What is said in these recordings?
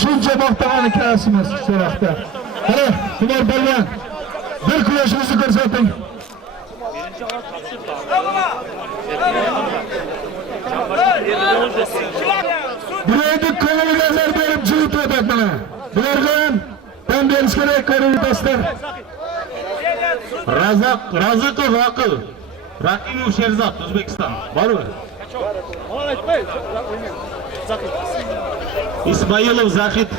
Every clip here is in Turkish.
Shuncha maqtagani kasimiz so'roqda. Qara, Timur Palvon. Bir kurashimizni ko'rsating. Biroyda ko'ngliga nazar berib jilib o'tadi. Bularga tan berish kerak ko'ringlar. Razıkov Aqil, Rakimov Sherzod, O'zbekiston. Bormi? Ismoilov Zahid.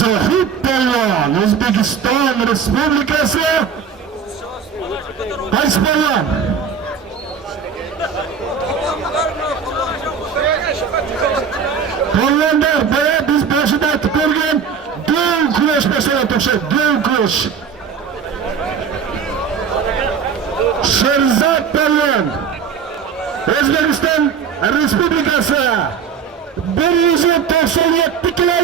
Zahid Palvon, O'zbekiston Respublikasi. Qaysi palvon? Palvonlar, boya biz boshida aytib ko'rgan do'l kurash masalasi o'xshaydi, do'l kurash. Sherzod Palvon, O'zbekiston Respublikasi 197 kilo,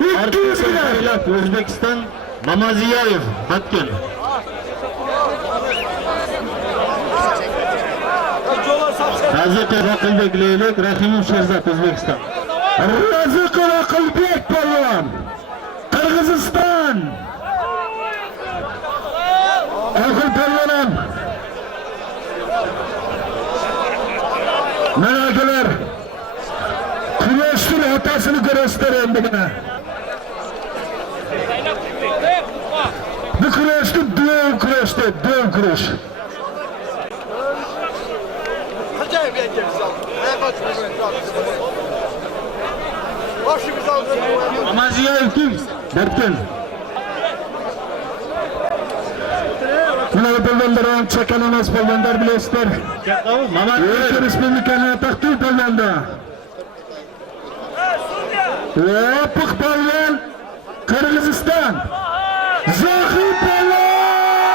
200 kilo. O'zbekiston Mamaziyayev, Batken. Razıkov Aqilbek Leylek, Rahimov Sherzod, O'zbekiston. Razıkov Aqilbek Palvon, Qirg'iziston. Aqil Palvon. Malakalar. Kurashning otasini ko'rasizlar endi buni. Bu kurashni do'l kurashdi, do'l kurash. Mamaziyayev kim? Batken. Bular palvonlar ham chakalamas palvonlar bilasizlar. Mamaziyayev Respublikaning taqdir palvonda. Yopiq palvon Qirg'iziston. Zohid palvon.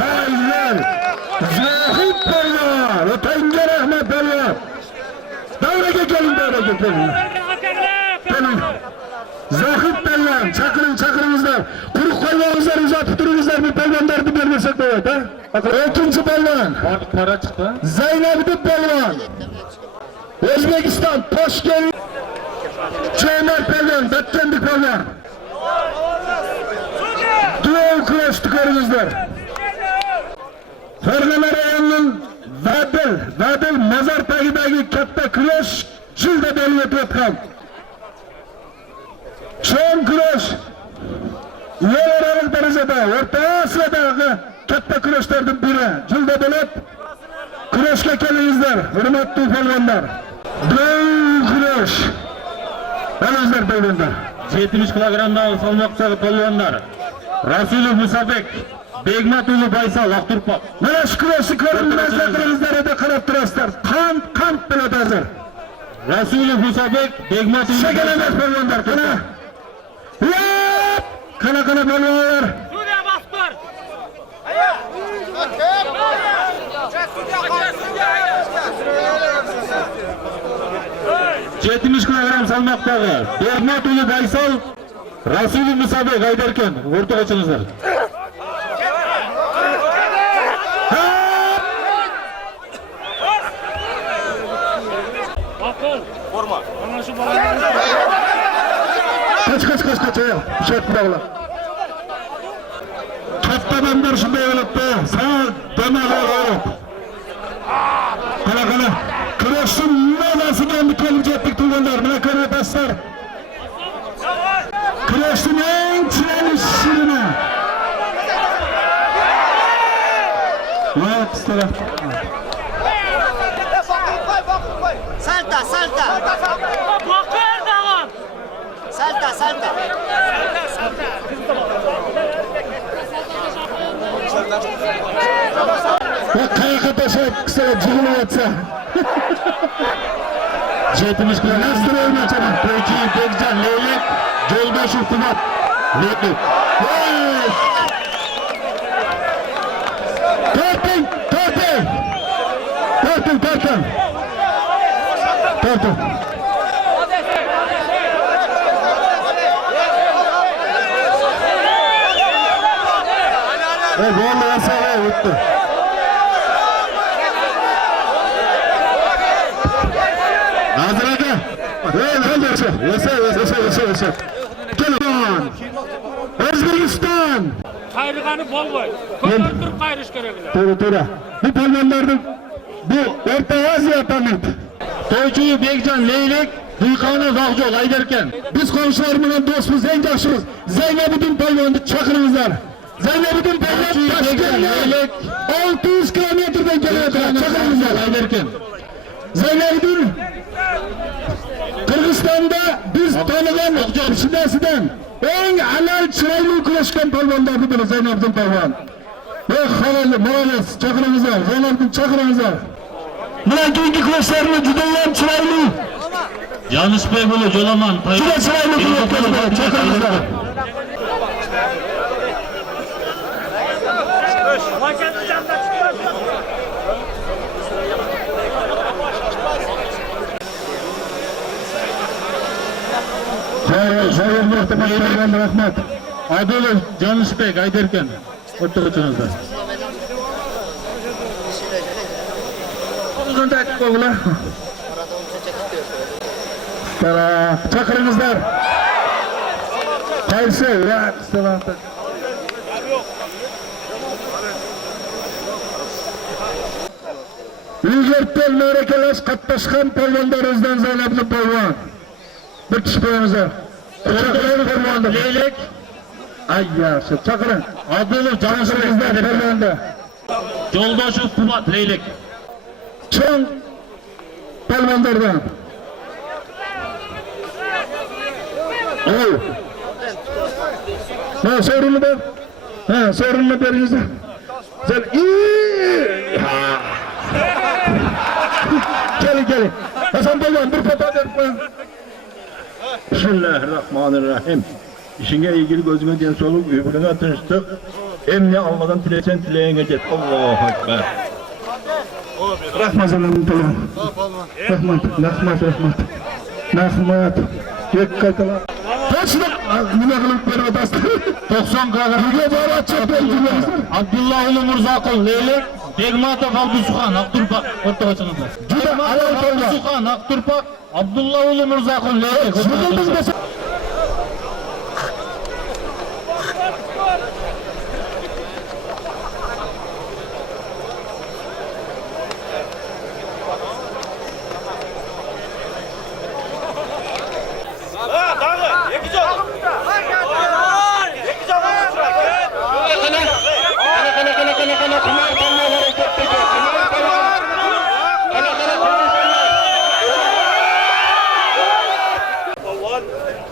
Hayır. Zohid palvon. O'tanga rahmat palvon. Davraga keling, davraga keling. Zohid palvon, chaqiringizlar. Quruq qo'yingizlar, uzatib turingizlar, bu palvonlarni bermasak bo'ladi, ha? Ikkinchi palvon. Qora chiqdi. Zaynabdin palvon. O'zbekiston Toshkent. Chemar palvon, Batkenlik palvon. Duel kurashni ko'ringizlar. Farg'ona rayonining Vadil mazar tagidagi katta kurash jilda bo'lib o'tayotgan. Cho'ng kurash yo'l darajada O'rta Osiyodagi katta kurashlardan biri jilda bo'lib kurashga kelingizlar, hurmatli palvonlar. Duel kurash. Palvonlar palvonlar. 70 kilogramdan salmoqdagi palvonlar. Rasulov Musabek, Begmatuli Baysal, Aqturpop. Mana shu kurashni ko'rib nazarlaringizlarga qarab turasizlar. Qand biladi hozir. Rasulov Musabek, Begmatuli Shagalamas palvonlar qana. Qana palvonlar. Suriya bosqir. 70 kilogram salmoqdagi Begmatuli Baysal, Rasulov Musabek aydarkan, o'rtaga chiqingizlar. Forma. Mana shu bolalarni Kaç. Şart bıraklar. Katta adamlar shunday bo'libdi. Sağ damalar olib. Qana. Kurashning mazasiga kelib jetdik tuganlar. Mana ko'ryapsizlar. Kurashning eng chiroyli shirini. Vaqt taraf. Salta. boqir davom. Salta. Bu qayoqqa tashlab qisqa jig'layapsa. 70 kilogram Nastroyni chaman. To'ychi Bekjon Leylek, Jo'ldoshev Timur Leylek. Torting. Bo'ldi, asala o'tdi. Yasa. O'zbekiston. Qayrıqanı bol qo'y. Ko'pintirib qayrish keraklar. To'g'ri. Bu polvonlarning bu O'rta Osiyo tanit. To'ychi Bekjon Leylek, Duyqoni Zog'jo'l Aydarkan. Biz qo'shnilar bilan do'stmiz, eng yaxshimiz. Zaynabiddin polvonni chaqiringizlar. Zaynabiddin polvon Toshkentdan 600 kilometrdan kelyapti. Chaqiringizlar Aydarkan. Zaynabiddin Qirg'izistonda biz tanigan shidasidan eng halol chiroyli kurashgan polvonlarni biri Zaynabiddin polvon. Halol, молодец, chaqiringizlar. Zaynabiddin chaqiringizlar. Bular keyingi kurashlarni juda ham chiroyli. Janishbek bo'li Jo'laman. Juda chiroyli kurashganlar. Chaqiringizlar. Rahmat. Adilov Janishbek Aydarkan. O'rtoqchimizda. O'zingizda aytib qo'yinglar. Chaqiringizlar. Qaysi? Salom. Uygartel ma'rakalash qatnashgan polvonlarimizdan Zaynabiddin polvon. Bir kishi qo'yingizlar. Chaqiring polvonni. Leylek. Ay yaxshi. Chaqiring. Adilov Janishbek polvonni. Yo'ldoshev Pumat Leylek. Cho'ng polvonlardan. Oy. Ha, sovrinni ber. Ha, sovrinni beringizlar. Sen Keling. Hasan polvon bir foto berib qo'ying. Bismillahirrahmanirrahim. İşine ilgili gözüme diyen soluk, öbürüne tinçlik. Emni Allah'tan tilesen tileyene get. Allahu Ekber. Rahmat Zaynabiddin polvon. Rahmat. Yek qaytalar. To'shliq nima qilib beryapsiz? 90 Abdulla Ulu Murzaqul Leylek, Begmatov Abdusuxan Aqturpak o'rtoqchimizda. Juda halol polvon. Abdusuxan Aqturpak, Abdulla Ulu Murzaqul Leylek.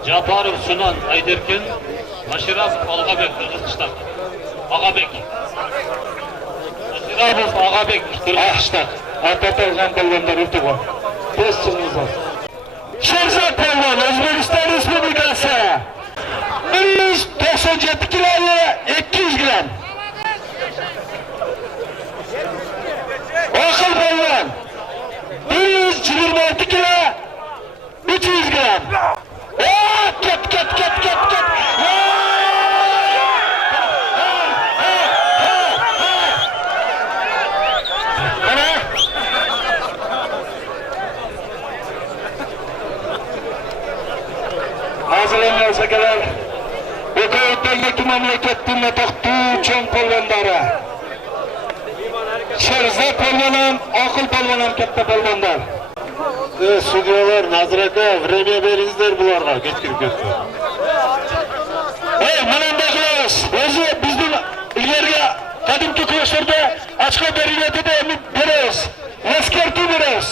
Japarov Sunan Aydarkan, Mashirapov Og'abek Qirg'iziston. Og'abek. Mashirapov Og'abek Qirg'iziston. Atatilgan polvonlar o'rtoq. Tezchimizlar. Sherzod polvon O'zbekiston Respublikasi. 197 kilo 200 gram. Oqil polvon 126 kilo 300 gram. Ket. Hazırlangan sakalar. O'zbekiston mamlakatning to'xtuv cho'ng polvonlari. Sherzod polvon ham, Oqil polvon ham katta polvonlar. Sudyalar, Nazraka, время beringizlar bularga. Kechkirib ketdi. Mana bunday qilamiz. O'zi bizning ilgariga qadimgi kurashlarda ochko berilganda beramiz. Askartu beramiz.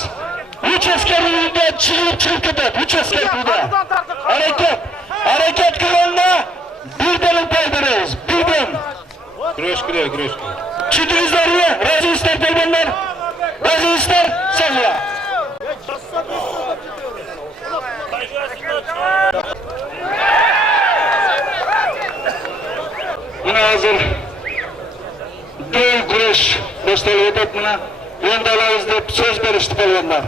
3 askarlikda chiqib ketadi. 3 askarlikda. Harakat qilganda birdan pay beramiz. Birdan. Kurash kerak. Tushundingizlarmi? Razistar polvonlar. Razistar sog'la. Buna hozir do'l kurash boshlanib mana yondalarimiz deb so'z berishdi polvonlar.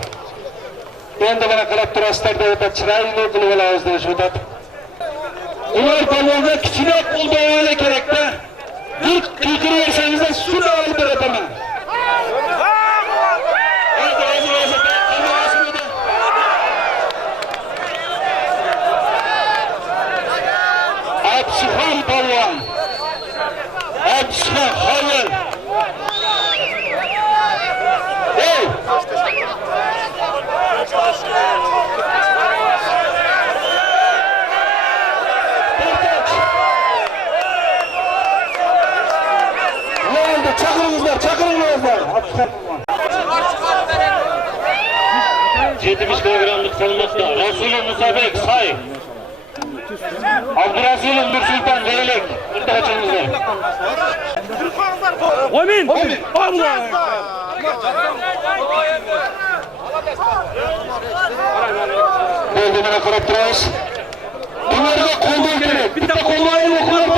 Endi mana qarab turasizlar deb chiroyli qilib olamiz deb aytadi. Ular polvonga kichikroq qo'lbola kerak-da. Bir qiyqiraversangizlar shuni olib beraman. 70 kilogramlık salınmakta. Rasulü Musabek Say. Abdurrasul'un bir sultan Leylek. Burada açınızda. Omin. Allah. Bölgemine karab turamiz. Bunlarga qo'ldan kerak. Bitta qo'llayın o'qiladi.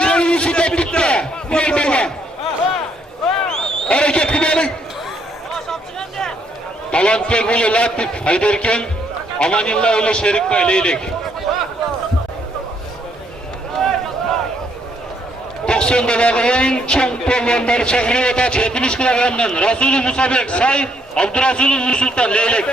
Canı için de bitti. Vermeme. Hareket gidelim. Talatbek ulu Latif Haydarken. Amanillah ulu Şerif Bey Leylek. 90'dagi eng chong polvonlar chaqirib o'tadi. 70 kilogramdan Rasulü Musabek Say. Abdurrasul'un sultan Leylek.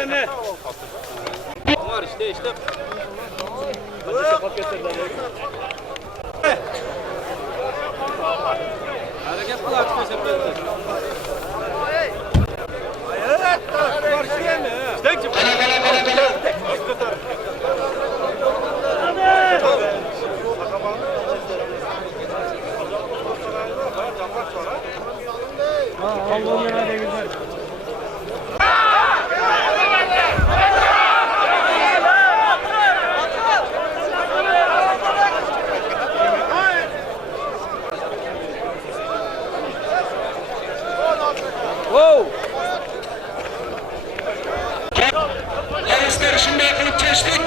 Yarışlar shunday qilib chechdik.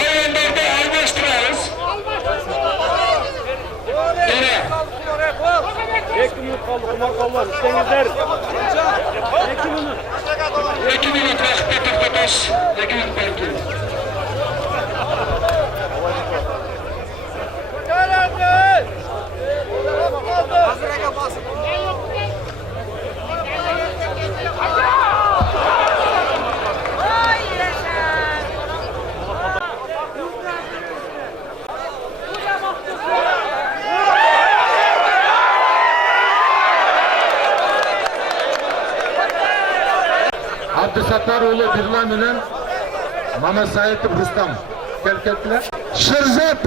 O'yinlarda almashtiramiz. Yana 2 minut kaldı. Kumar kalmaz. İştenizler. 2 minut. 2 minut vaqtda to'xtatish. 2 minut belki. Abdusattar oğlu Birlan bilen Mehmet Saitov Rustam kelib ketdilar. Sherzod.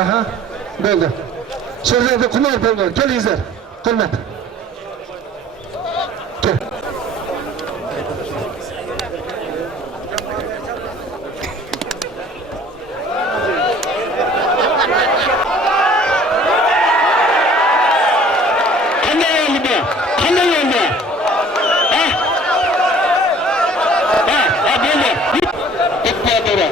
Aha, bo'ldi. Sherzod Qumar bo'ldi. Kelingizlar. Qilmat. Kel. Qanday oldi bu? Qanday oldi? Ha? Ha, bo'ldi. Bitta to'ra.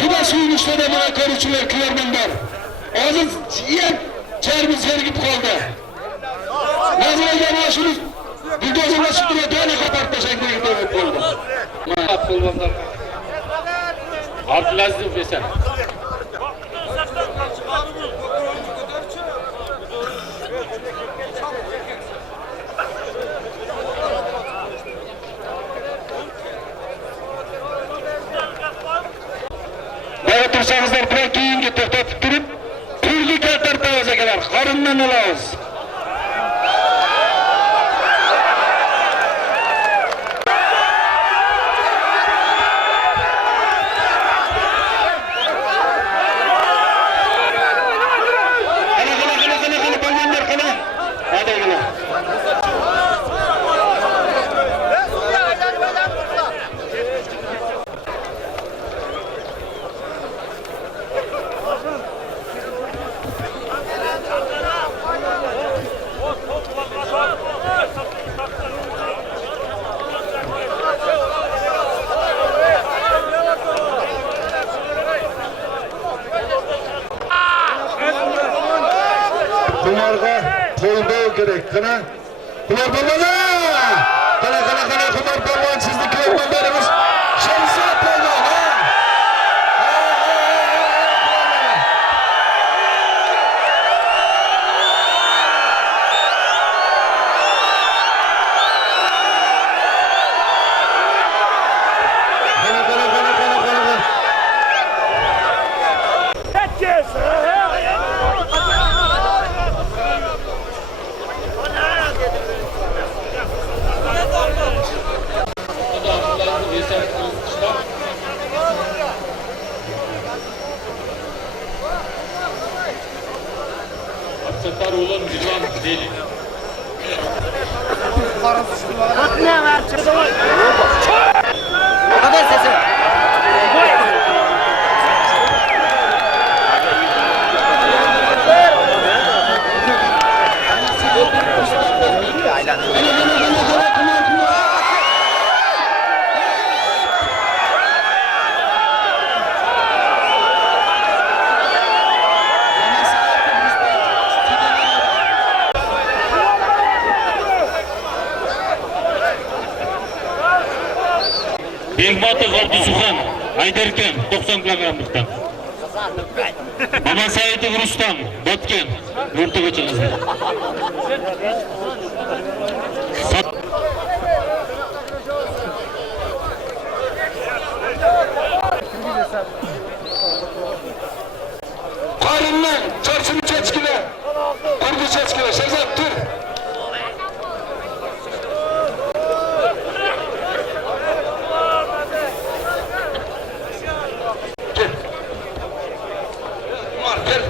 Juda suyunishlarda mana ko'ruvchilar, ko'rmanlar. Hozir yer charmiz sergib qoldi. Naziraga mana shuni buldozerlar sutib o'tadi, qapat tashakkur deb bo'ldi. Mana polvonlar. Abdulaziz Esen. Bana tursangizlar bir keyinga to'xtatib turib, pulga keltirib akalar, qorindan olamiz. Bunlarga qo'lboy kerak. Qana Kumar Palvan'a! Kana Kumar Palvan sizdeki ormanlarımız Şemsiye Palvan ha! Aksetar ulan Divan Deli. Haber sesi. Bekmatov Abdusuhan, Ayderken 90 kilogramlıktan. Mama Saidov Rustam, Batken, ortaga çıkızlar. Karınla, çarşını çeçkile, kurgu çeçkile, Şehzat dur. Gel. Umar gel.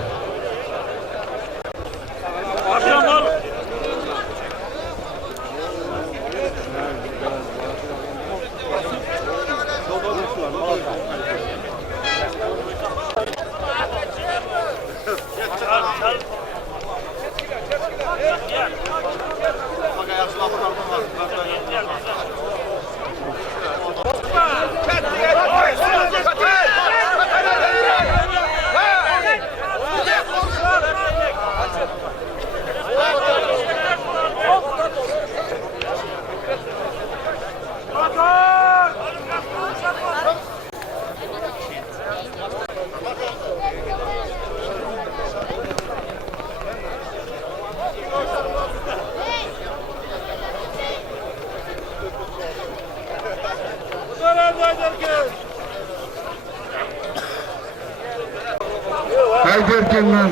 Ayderken'den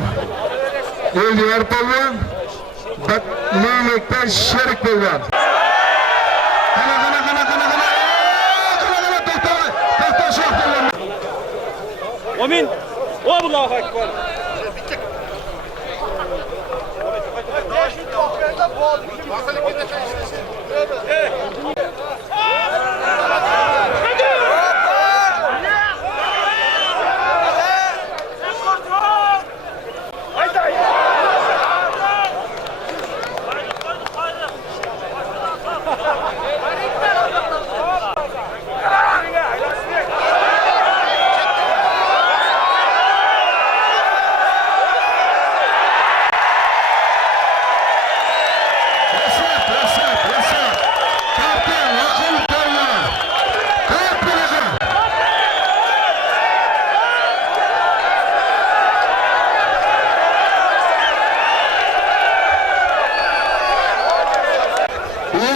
Öldüver Palvan, Leylek'ten Şerik Palvan. Kana, Tohta Şah Palvan. Amin. Allahu Ekber.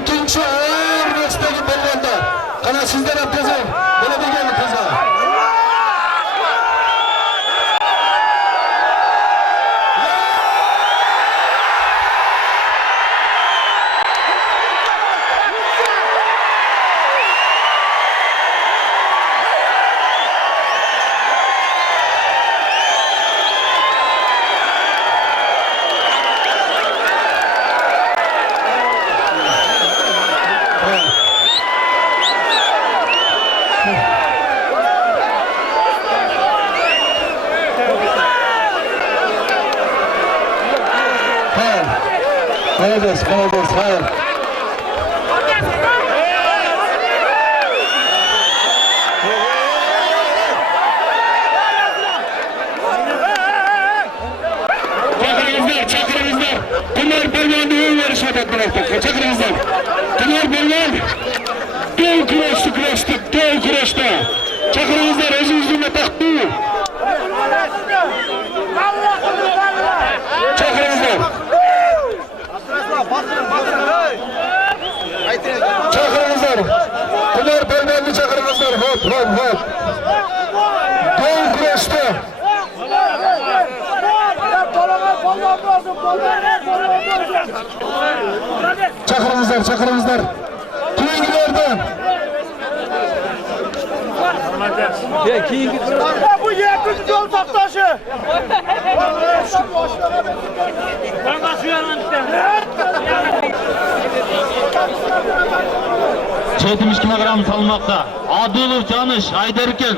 İkinci ağır resteki Palvan'da. Kana sizden aptezim. Böyle bir gelin kızlar. Kanades, hayır. Çakırınızlar. Kumar Palvan'ı berişmedik bu nokta. Çakırınızlar. Tümar Belvan. Doğu küreştik. Doğu küreşte. Çakırınızlar. Özünüzün taktı. Çakırınızlar. Çakırınızlar. Tümar Belvan'ı çakırınızlar. Hop. Doğu küreşte. Çakırınızlar. Kuyungilerden. Bu yakın yol taktaşı. Ben basıyorum işte. 70 kilogram salmakta. Adılov Canış, Ayderken.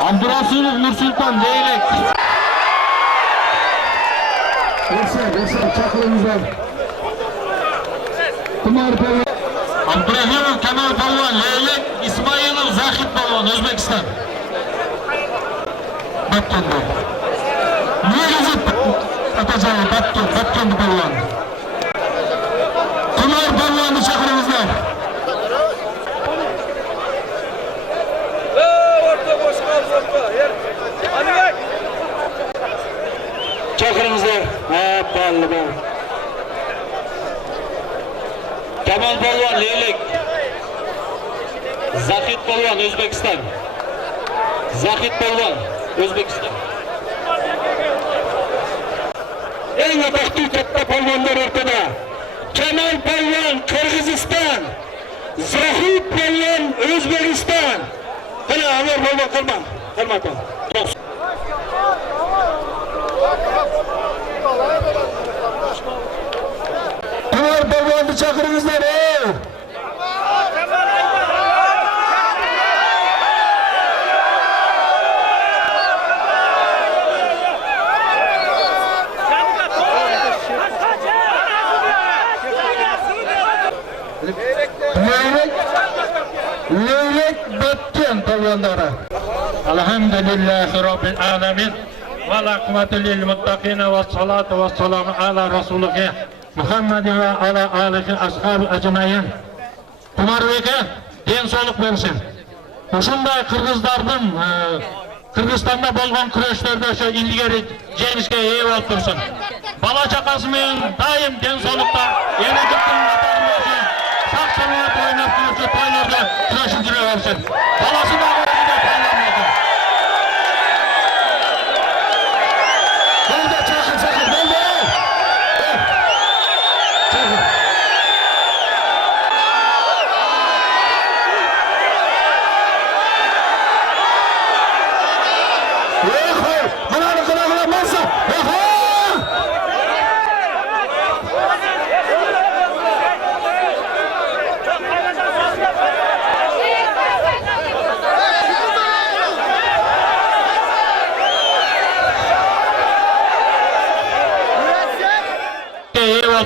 Abdurasulov Nursultan Leylek. Versen çakırınızlar. Tümar Belvan. Abdurahimov Kemal Palvan, Leylek, İsmailov Zahid Palvan, Özbekistan. Batken'de. Negizit Atacağı Batken Palvan. Tümar Palvan'ı çakırınızlar. Çakırınızlar. Ballı. Kemal Balvan Leylek. Zahid Balvan Özbekistan. Zahid Balvan Özbekistan. En ataklı katta palvanlar ortada. Kemal Palvan Kırgızistan. Zahid Palvan Özbekistan. Hele Anvar Palvan kırma. Tümar Belvan'ı çakırınızlar. Leylek Batken palvanları. Elhamdülillahi Rabbil alemin. Ve lakmatu lil muttaqina ve salatu ve selamu ala Resulüke Muhammedin ve ala alihi ashabı ecmaîn. Kumar Bey'e den soluk versin. Uşunday Kırgızlardan Kırgızstanda bolgan küreşlerde şu ilgari jengişke eye bolup tursun. Bala çakası menен daim den solukta enejiktин katarında olsun. Sak salamat oynap duruşu toylarda küreşip jüre bersin. Balası da özünde toylanmasın. Burada çakır. Burada. Çakır. Bana kıra masa.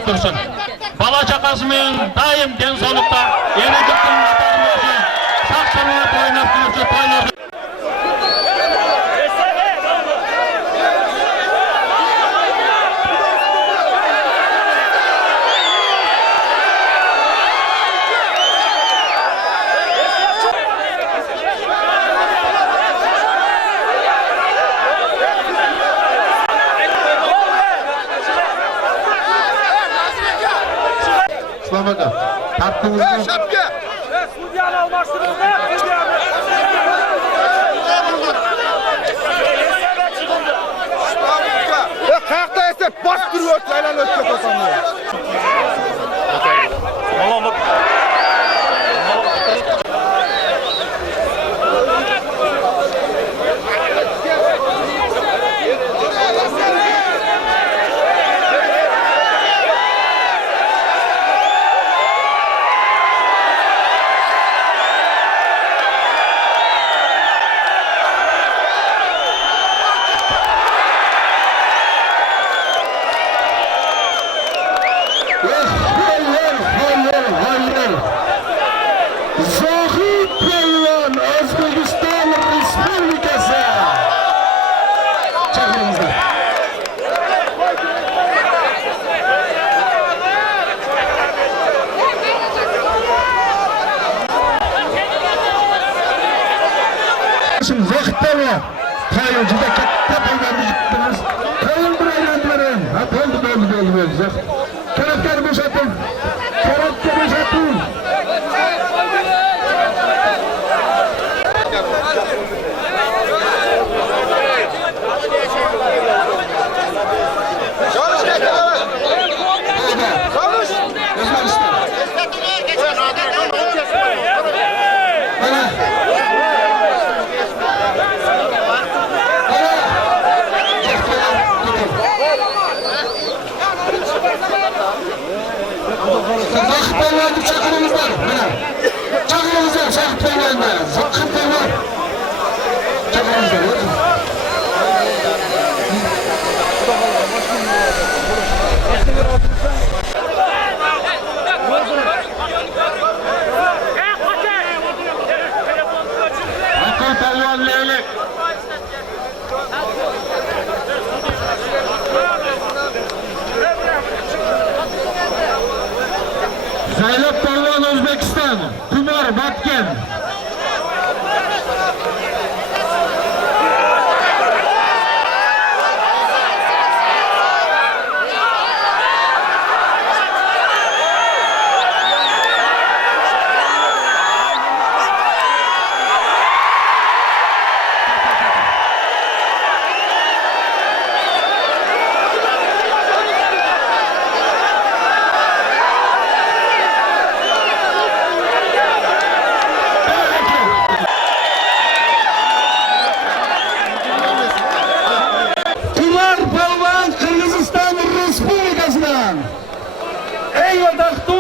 Dursun. Bala çakası menен daim den solukta enejiktин katarında olsun. Sak salamat oynap duruşu toylarda. Bakın. Taktığınızda Sudyanı almıştınız ne? Kalkta ise bastırıyor, saylan ötüyor kapanıyor. Mana Tayın juda katta paylarni yutdingiz. Tayın bir aylantirin. Ha bo'ldi. Taraftar bo'shating. Taraftar bo'shating. Vakıflarını çakırımızlar. Çakırımızlar, vakıflarını. Vakıflarını. Çakırımızlar. Hakkı Palvan Leylek. Zaylab Palvan O'zbekiston. Kumar Batken. Kumar Palvan Kırgızistan Respublikası'ndan. Ey odaktu.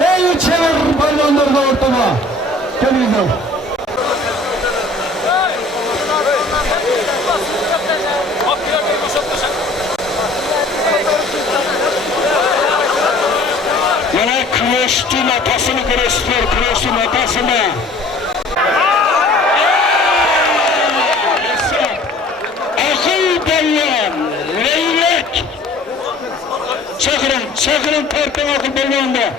Ey çevir palvanlarına ortama. Gelin. Yana Kıvaşçı'nın atasını gösteriyor, Kıvaşçı'nın atasını. Akıl Palvan, Leylek. Çakırın parktan akıl Palvan'da.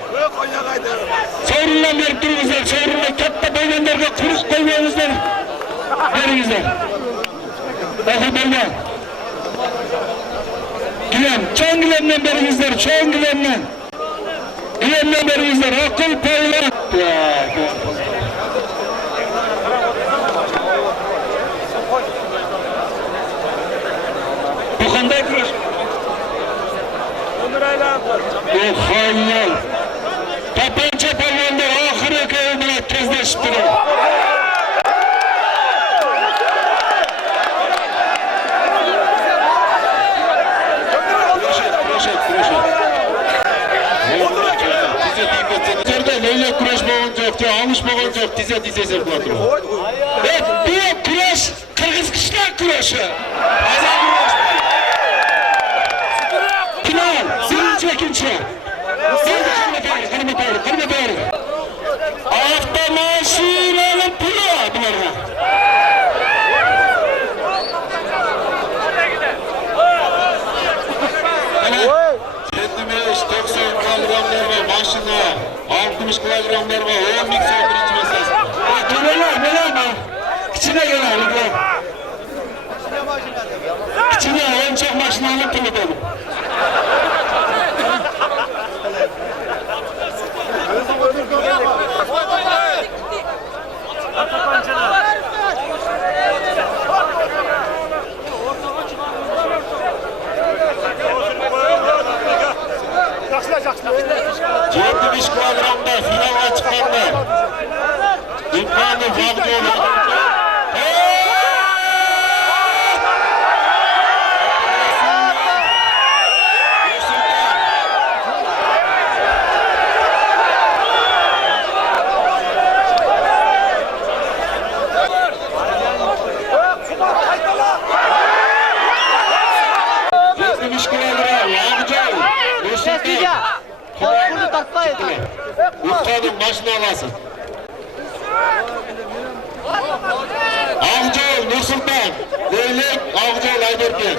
Sorunla verip durunuzlar, sorunla katta Palvanlarga kuruk koymanızlar. Verinizler. Akıl Palvan. Gülen, çoğun gülemden verinizler, çoğun gülemden. Gülemden verinizler, akıl Palvan. Bu kanday kırış. Bu hayal. Tapanca palvanlar ahire köyüne kezleşip duruyor. Leylek kuraş boğun yok, almış boğun yok, dize zırplatır. Evet, bu kuraş Kırgız kışlak kuraşı. Azal kuraş. Final, birinci, ikinci. Kırmızı doğru. Avtomaşinenin pulu bunlarına. Kendimiz 90 kilogramlar var, maşina 60 kilogramlar var, 10 mikser birinci meselesi. Neler mi? İçine gelen lütfen. İçine oyuncak maşinanın pulu dolu. Yedi beş kilogramda finala çıkanlar. İmkanı fazla olur. Muhtarın başına alasın. Avcıoğlu Nursultan, Leylek, Avcıoğlu Ayberken.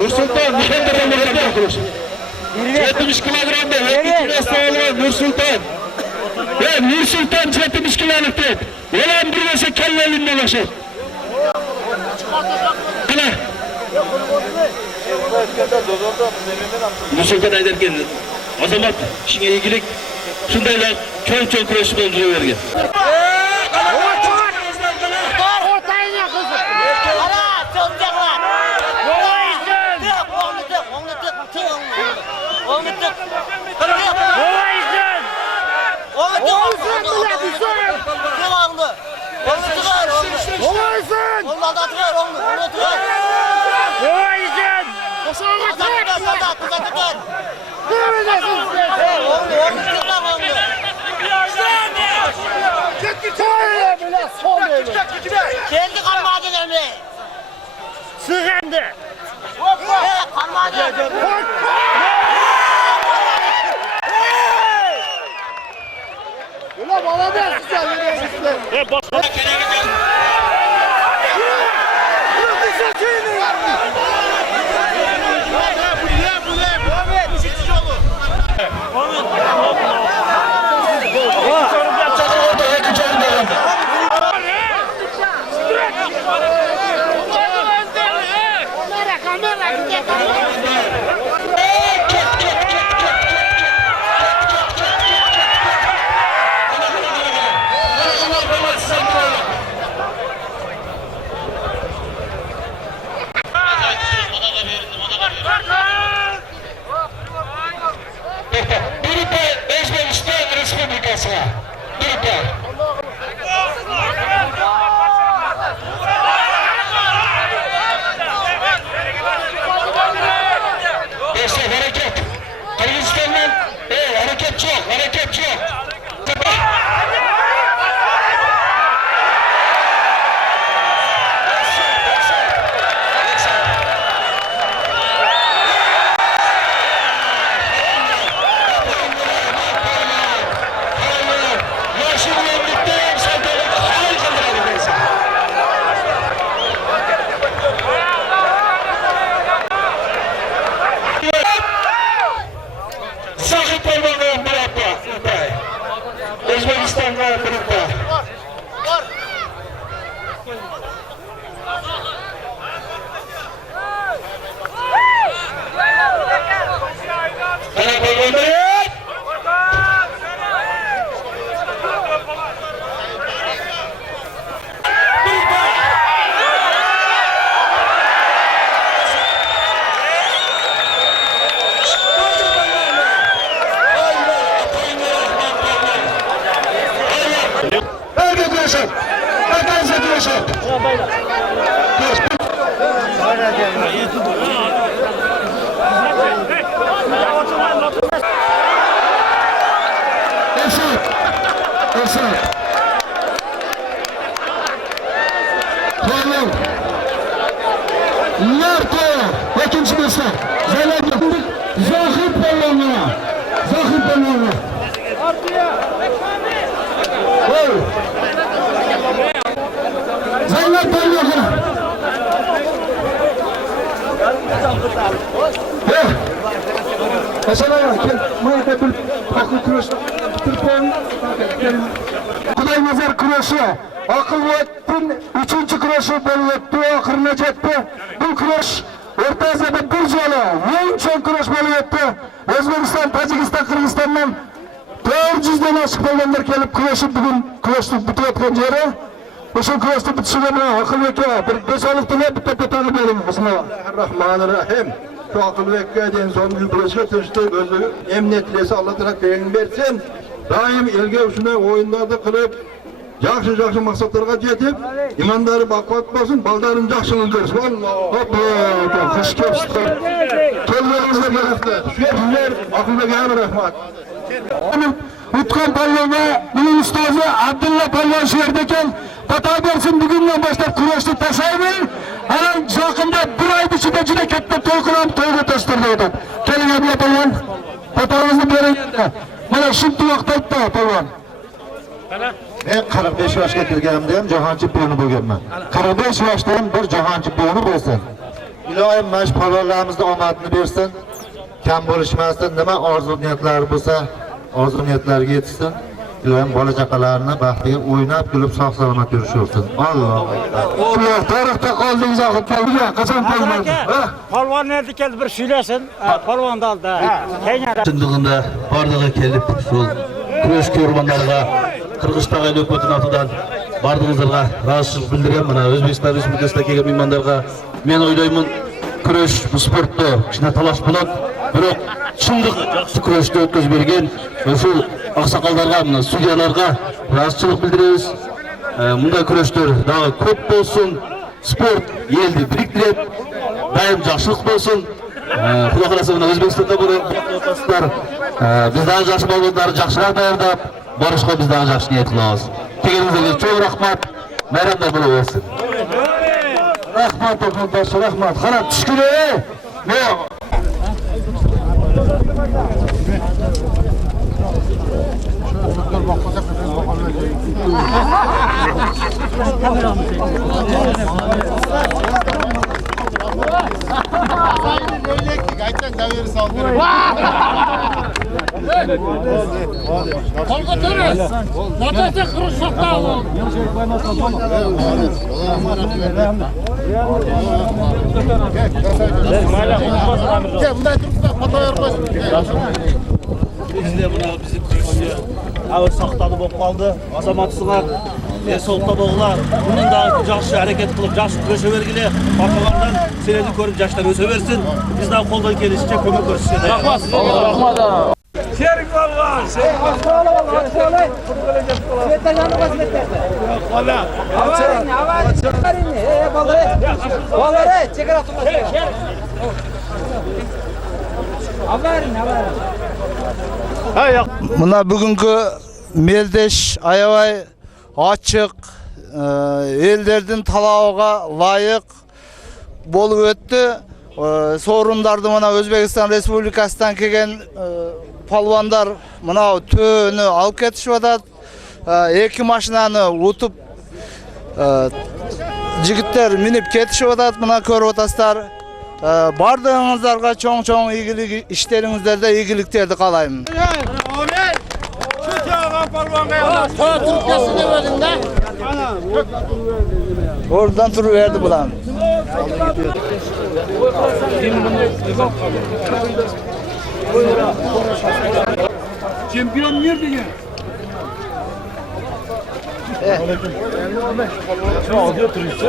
Nursultan, Nursultan kuruşu. 70 kilogramda 70 kilo sağlayan Nursultan. Ve Nursultan 70 kiloluk değil. Ulan bir mesela kelle elinden aşır. Ana. Nursultan ederken azamat işine ilgilik şundayla çok kuruşu dolduruvergen. Ortaya kızım. Ana çalacaklar. Onu tık. Kendi kalmadın Emre. Sığındı. Kalmadın. Ulan bana ver size nereye gitsin? Özbekistan Respublikası'na. Destek hareket. Kırgızistan'dan hareket yok. Sahip olmanın bir hafta. Özbekistan'da bir hafta. İkinci mesle. Zahip balonuna. Zeynep balonuna. Mesela gel. Akıl küresi. Kuday nazar küresi. Akıl ettin. Üçüncü küresi belirtti. Akırına yetti. Bu küreş. O'rtasida bir joli eng chong kurash bo'lib o'tdi. O'zbekiston, Tojikiston, Qirg'izistondan 400 dan oshiq polvonlar kelib kurashib, bugun kurashni bitayotgan joyi. O'sha kurashni bitishiga bilan Aqilbekka bir go'zallik tilab bitta petani bering. Bismillahirrahmanirrahim. Şu Aqilbekka den so'nggi kurashga tinchlik, o'zi emniyet tilasa Alloh taolo bering bersin. Doim elga shunday o'yinlarda qilib yaxshi maqsadlarga yetib, imondari baquvvat bo'lsin, baldarini yaxshilik ko'rsin. Alloh xush kelibsiz. Kelganingizga rahmat. Sizlar Aqilbekka ham rahmat. Utkan Palvon'a bunun ustozi Abdulla Palvon shu yerda ekan. Xato bersin, bugundan boshlab kurashni tashlayman. Ana yaqinda bir oy ichida juda katta to'y qilib, to'yga tasdirlaydi. Keling Abdulla Palvon, xatomizni bering. Mana shu vaqtda aytdi Palvon. Men 45 yoshga kirganimda ham jahon chempioni bo'lganman. 45 yoshda ham bir jahon chempioni bo'lsin. ilohim mana shu palvonlarimizga omadini bersin. Kam bo'lishmasin, nima orzu niyatlari bo'lsa, orzu niyatlariga yetsin. Ilohim bola chaqalarini baxtiga o'ynab, kulib, sog' salomat yurishin. Alloh. Allah tarixda qoldingiz Zohid polvon. Qachon polvon? Polvon nerede keldi bir söylesin. Polvon da aldı. Kenya'da. Şundığında bardağa gelip şu küröş kurbanlarga Kırgızstан hökümetinin atıdan bardığınızlarga razışlık bildiren mana Özbekistan Respublikasına kelgen mehmanlarga men oylayman küröş bu sportda kişine talaş bolat, biroq çындıq жақсы küröştü ötközüp bergen şu aksakallarga, mına судьяларга razışçılık bildiremiz. Munda küröştөр daha köp bolsun, sport eldi biriktirip, daim жақсылык bolsun. Xudo xolasa mına Özbekistanda bunu otasızlar. Biz daha жақсы balonları жақсырақ dayanıp, barışqa biz daha жақсы niyet qilamiz. Kelganingizga çok rahmat. Bayramlar bo'la bersin. Rahmat o'quvchi, rahmat. Qarab tushkuri. Aytsan daveri saldı. Kolga törüz. Zaten kırış sokta oğlum. Gel bundan turupsa fotoğraf koy. Bizde buna bizim kürüşçü ağır saxtalı болып kaldı. Azamatsızlar, solta boğular. Bunun da жақсы hareket kılıp, жақсы köşe vergili. Patlalardan senedi körüp yaşlar öse versin. Biz daha koldan gelişince kömür görüşeceğiz. Rahmat. Şerik valla. Mına bugünkü Meldeş ayabay açık, ellerden talabıga layık bolup öttü. Sorundardı mına Özbekistan Respublikasından kelgen palvandar mına tönü alıp ketişip atat. Eki maşinаны utup jigitler minip ketişip atat. Mına körüp atasızlar. Bardığınızlarga çoğ iyilik işlerinizlerde iyiliklerdi kalayım. Oradan turu verdi bulan. Çempiyon nerede ya? Şu alıyor turist.